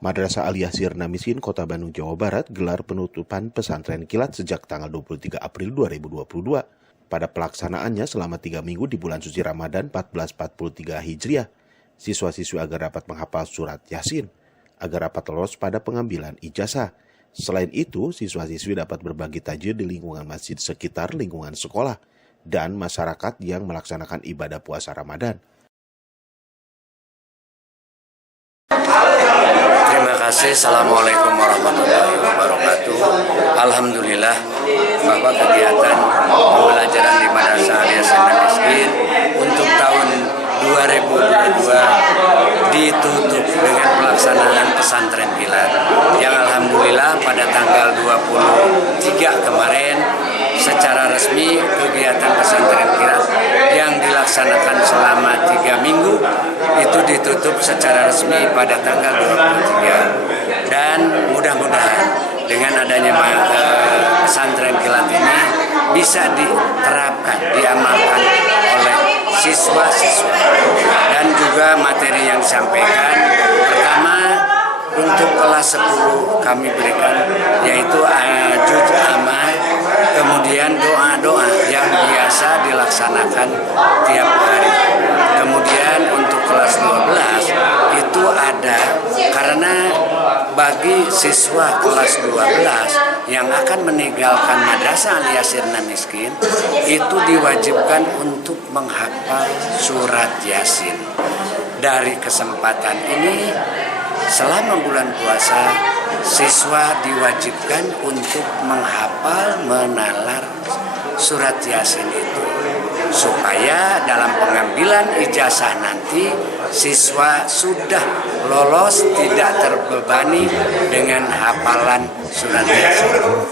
Madrasah Al-Yasir Namiskin, Kota Bandung, Jawa Barat, gelar penutupan pesantren kilat sejak tanggal 23 April 2022. Pada pelaksanaannya selama 3 minggu di bulan suci Ramadan 1443 Hijriah, siswa-siswi agar dapat menghafal surat Yasin, agar dapat lolos pada pengambilan ijazah. Selain itu, siswa-siswi dapat berbagi tajwid di lingkungan masjid sekitar lingkungan sekolah dan masyarakat yang melaksanakan ibadah puasa Ramadan. Terima kasih. Assalamualaikum warahmatullahi wabarakatuh. Alhamdulillah bahwa kegiatan pembelajaran di Madrasah Al-Yasir Namiskin untuk tahun 2022 ditutup dengan pelaksanaan pesantren kilat yang alhamdulillah pada tanggal 23 kemarin secara resmi kegiatan pesantren kilat yang dilaksanakan selama 3 minggu itu ditutup secara resmi pada tanggal 23, dan mudah-mudahan dengan adanya pesantren kilat ini bisa diterapkan, diamalkan oleh siswa-siswa, dan juga materi yang disampaikan pertama untuk kelas 10 kami berikan yaitu juz amma, kemudian doa-doa yang biasa dilaksanakan tiap hari. Kemudian untuk kelas 12 itu ada, karena bagi siswa kelas 12 yang akan meninggalkan Madrasah Al-Yasir Namiskin itu diwajibkan untuk menghafal surat Yasin. Dari kesempatan ini selama bulan puasa siswa diwajibkan untuk menghafal, menalar surat Yasin itu, supaya dalam pengambilan ijazah nanti siswa sudah lolos, tidak terbebani dengan hafalan surat Yasin.